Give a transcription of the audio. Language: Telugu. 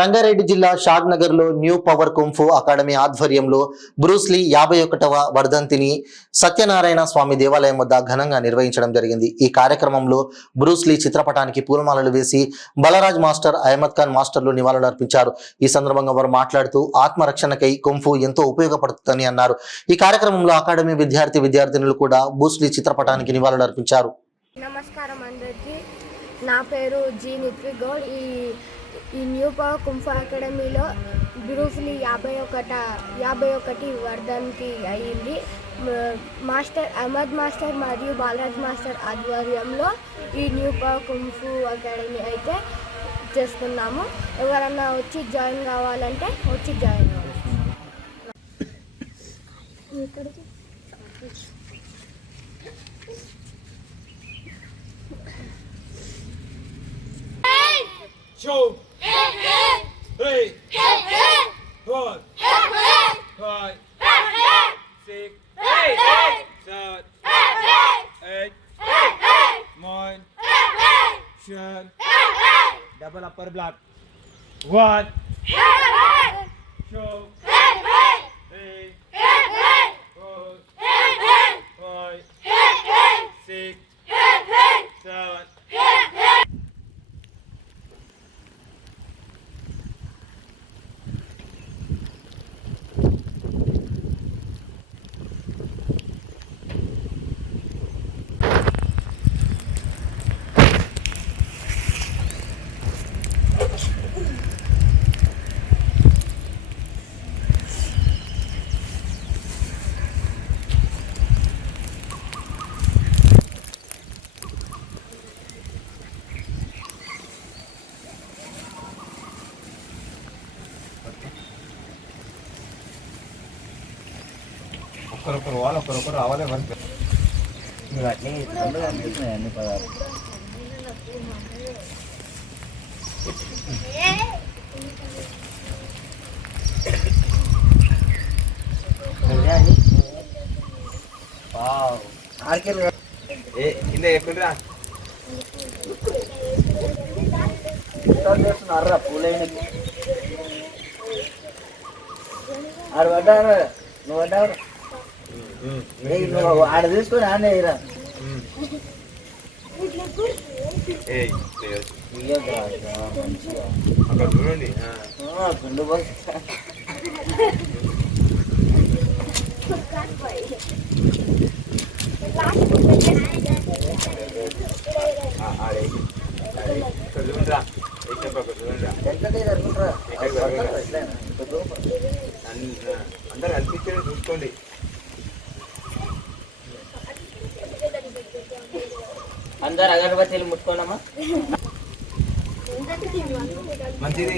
రంగారెడ్డి జిల్లా షాద్ నగర్ లో న్యూ పవర్ కుంఫు అకాడమీ ఆధ్వర్యంలో బ్రూస్లీ 51వ వర్ధంతిని సత్యనారాయణ స్వామి దేవాలయం వద్ద ఘనంగా నిర్వహించడం జరిగింది. ఈ కార్యక్రమంలో బ్రూస్లీ చిత్రపటానికి పూలమాలలు వేసి బలరాజ్ మాస్టర్, అహ్మద్ ఖాన్ మాస్టర్లు నివాళులు అర్పించారు. ఈ సందర్భంగా వారు మాట్లాడుతూ ఆత్మరక్షణకై కుంఫు ఎంతో ఉపయోగపడుతుందని అన్నారు. ఈ కార్యక్రమంలో అకాడమీ విద్యార్థినులు కూడా బ్రూస్లీ చిత్రపటానికి నివాళులు అర్పించారు. నమస్కారం అందరికీ. నా పేరు జీ నిత్వి గౌడ్. ఈ న్యూ పవర్ కుంఫు అకాడమీలో బ్రూస్లీ 51 వర్ధంతి అయ్యింది. మాస్టర్ అహ్మద్ మాస్టర్ మరియు బాలరాజ్ మాస్టర్ ఆధ్వర్యంలో ఈ న్యూ పవర్ కుంఫు అకాడమీ అయితే చేస్తున్నాము. ఎవరన్నా వచ్చి జాయిన్ కావాలంటే వచ్చి జాయిన్ అవ్వాలి. Show. 3, 4, 5, 6, 7, 8, 9, 10. Double upper block. 1. Show. 3, 4, 5, 6, 7. ఒకరొకరు వాళ్ళు ఒకరొకరు రావాలి. మీరు అట్లే రెండు అనిపిస్తున్నాయి అన్ని పదాలు. కింద ఎక్కడరా చేస్తున్నారా పూలైన ఆడు పడ్డారు, నువ్వు పడ్డావు. నువ్వు ఆడ తీసుకొని ఆడే అక్కడ చూడండి పిండు బస్ అందరు అనిపించేది చూసుకోండి. అందరు అగరబత్తీలు ముట్టుకోనమ్మా మంచిది.